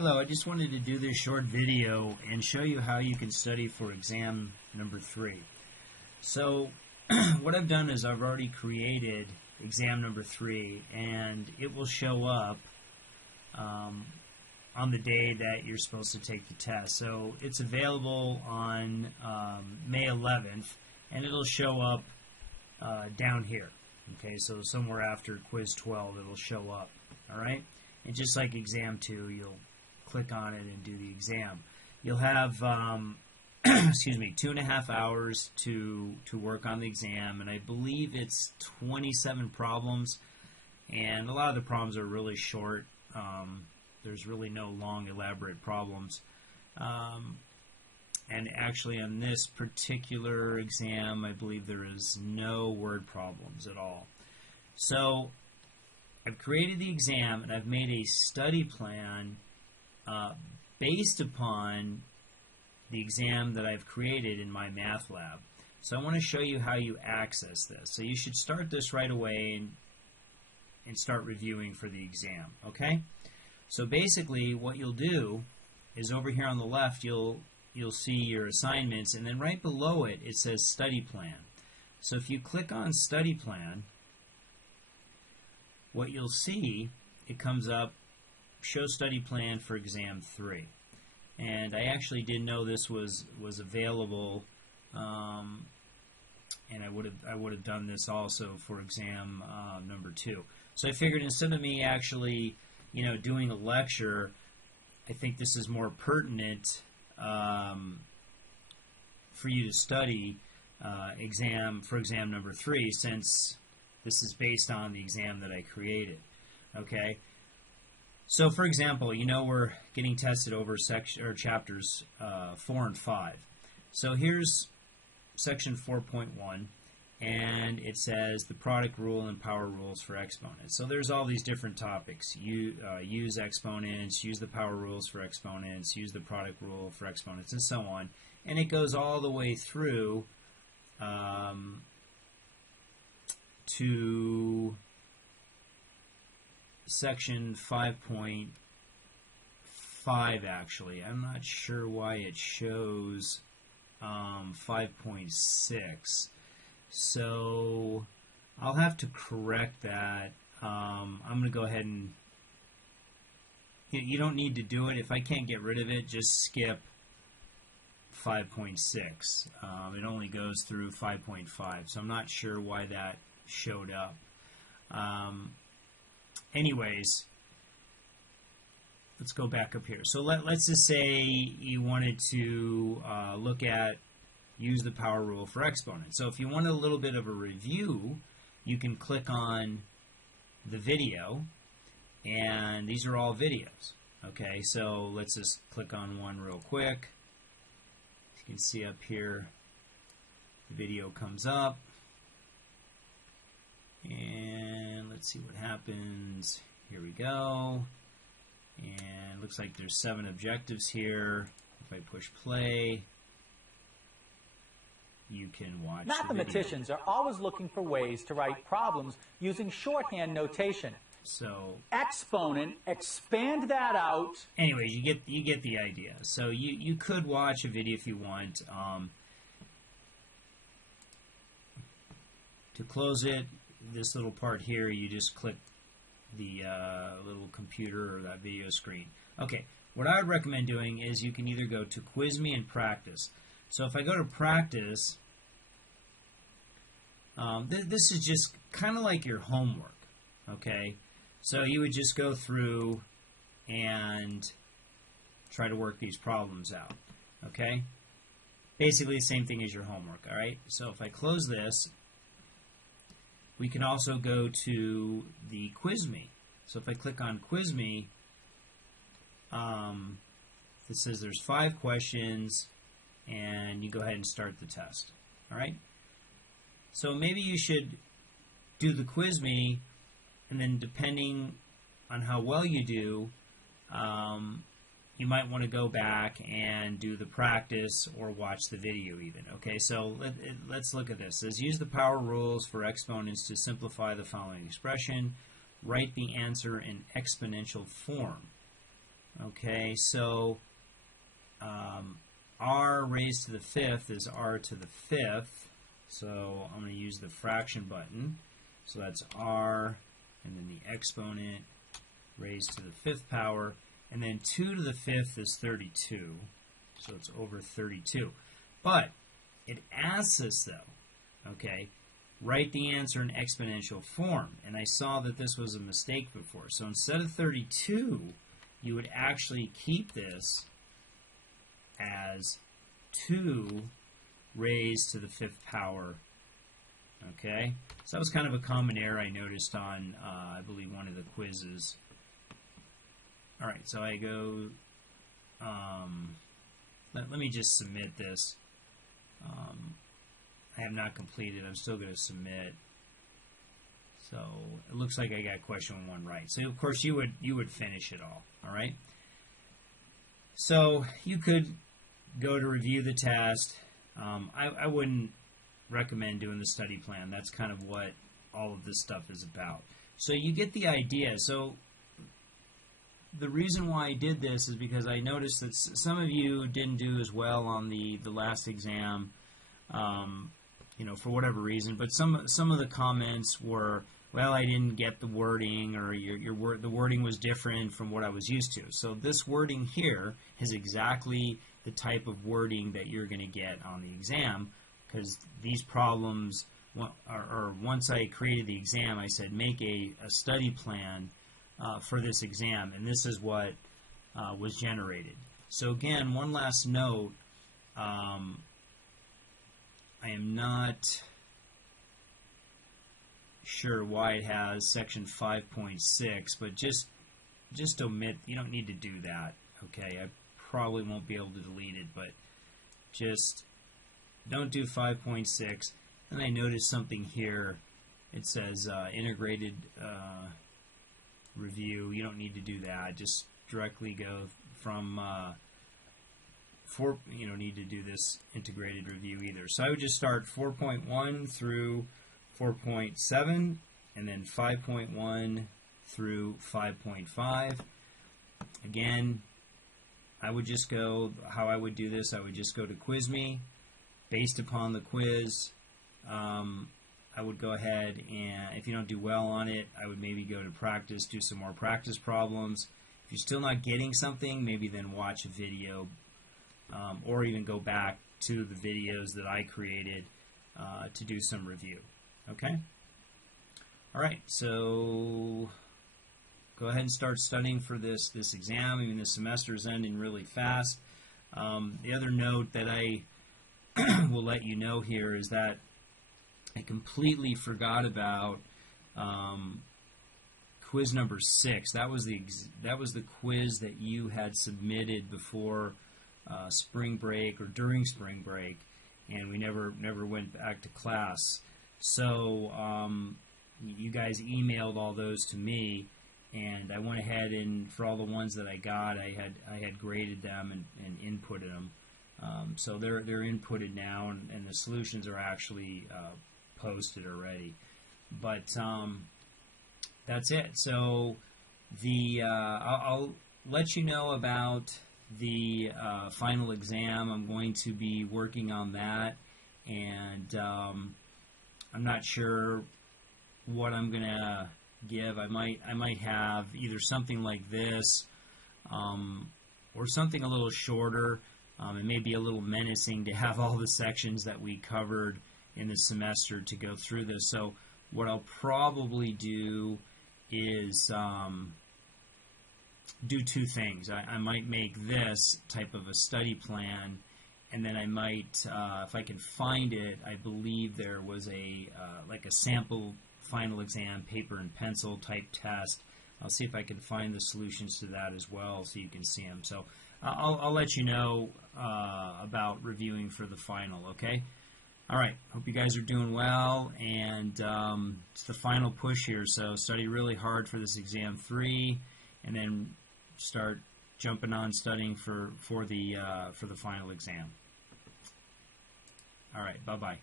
Hello, I just wanted to do this short video and show you how you can study for exam number 3. So what I've done is I've already created exam number 3 and it will show up on the day that you're supposed to take the test. So it's available on May 11th and it'll show up down here. Okay, so somewhere after quiz 12 it'll show up. Alright? And just like exam 2, you'll click on it and do the exam. You'll have excuse me, 2.5 hours to work on the exam, and I believe it's 27 problems, and a lot of the problems are really short. There's really no long elaborate problems, and actually on this particular exam I believe there is no word problems at all. So I've created the exam and I've made a study plan based upon the exam that I've created in MyMathLab. So I want to show you how you access this. So you should start this right away and start reviewing for the exam. Okay? So basically what you'll do is over here on the left you'll see your assignments, and then right below it it says study plan. So if you click on study plan, what you'll see, it comes up, show study plan for exam 3. And I actually didn't know this was available, and I would have done this also for exam number 2. So I figured instead of me actually, doing a lecture, I think this is more pertinent for you to study for exam number 3, since this is based on the exam that I created. Okay. So, for example, we're getting tested over chapters 4 and 5. So here's section 4.1, and it says the product rule and power rules for exponents. So there's all these different topics. Use exponents, use the power rules for exponents, use the product rule for exponents, and so on. And it goes all the way through to section 5.5 actually. I'm not sure why it shows 5.6. So I'll have to correct that. I'm going to go ahead and you don't need to do it. If I can't get rid of it, just skip 5.6. It only goes through 5.5. So I'm not sure why that showed up. Anyways, let's go back up here. So let's just say you wanted to look at use the power rule for exponents. So if you want a little bit of a review, you can click on the video, and these are all videos. Okay, so let's just click on one real quick. You can see up here, the video comes up. And let's see what happens. Here we go. And it looks like there's 7 objectives here. If I push play, you can watch the video. Mathematicians are always looking for ways to write problems using shorthand notation. So exponent, expand that out. Anyway, you get the idea. So you could watch a video if you want. To close it, this little part here, you just click the little computer or that video screen. Okay, what I would recommend doing is you can either go to Quiz Me and Practice. So if I go to Practice, this is just kind of like your homework. Okay, so you would just go through and try to work these problems out. Okay, basically the same thing as your homework. All right, so if I close this, we can also go to the Quiz Me. So if I click on Quiz Me, it says there's 5 questions, and you go ahead and start the test. All right. So maybe you should do the Quiz Me, and then depending on how well you do, you might want to go back and do the practice or watch the video even. Okay, so let's look at this. It says use the power rules for exponents to simplify the following expression. Write the answer in exponential form. Okay, so r raised to the fifth is r to the fifth. So I'm going to use the fraction button. So that's r, and then the exponent raised to the fifth power. And then 2 to the fifth is 32. So it's over 32. But it asks us, though, okay, write the answer in exponential form. And I saw that this was a mistake before. So instead of 32, you would actually keep this as 2 raised to the fifth power. Okay? So that was kind of a common error I noticed on, I believe, one of the quizzes. Alright, so I go, let me just submit this. I have not completed. I'm still going to submit. So it looks like I got question 1 right. So of course you would finish it all. All right. So you could go to review the test. I wouldn't recommend doing the study plan. That's kind of what all of this stuff is about. So you get the idea. So the reason why I did this is because I noticed that some of you didn't do as well on the last exam, you know, for whatever reason. But some of the comments were, well, I didn't get the wording, or the wording was different from what I was used to. So this wording here is exactly the type of wording that you're going to get on the exam, because these problems, or once I created the exam, I said make a study plan for this exam, and this is what was generated. So again, one last note, I am not sure why it has section 5.6, but just omit. You don't need to do that. Okay, I probably won't be able to delete it, but just don't do 5.6. And I noticed something here. It says integrated review. You don't need to do that. Just directly go from you don't need to do this integrated review either. So I would just start 4.1 through 4.7, and then 5.1 through 5.5. Again, I would just go, how I would do this, I would just go to QuizMe. Based upon the quiz, I would go ahead, and if you don't do well on it, I would maybe go to practice, do some more practice problems. If you're still not getting something, maybe then watch a video, or even go back to the videos that I created to do some review. Okay? Alright, so go ahead and start studying for this exam. I mean, this semester is ending really fast. The other note that I will let you know here is that I completely forgot about quiz number 6. That was the quiz that you had submitted before spring break or during spring break, and we never went back to class. So you guys emailed all those to me, and I went ahead and for all the ones that I got, I had graded them and inputted them. So they're inputted now, and the solutions are actually posted already. But that's it. So I'll let you know about the final exam. I'm going to be working on that, and I'm not sure what I'm gonna give. I might have either something like this, or something a little shorter. It may be a little menacing to have all the sections that we covered in the semester to go through this. So what I'll probably do is do two things. I might make this type of a study plan, and then I might, if I can find it, I believe there was like a sample final exam paper and pencil type test. I'll see if I can find the solutions to that as well, so you can see them. So I'll let you know about reviewing for the final, okay? All right, hope you guys are doing well, and it's the final push here, so study really hard for this exam 3, and then start jumping on studying for the final exam. All right, bye-bye.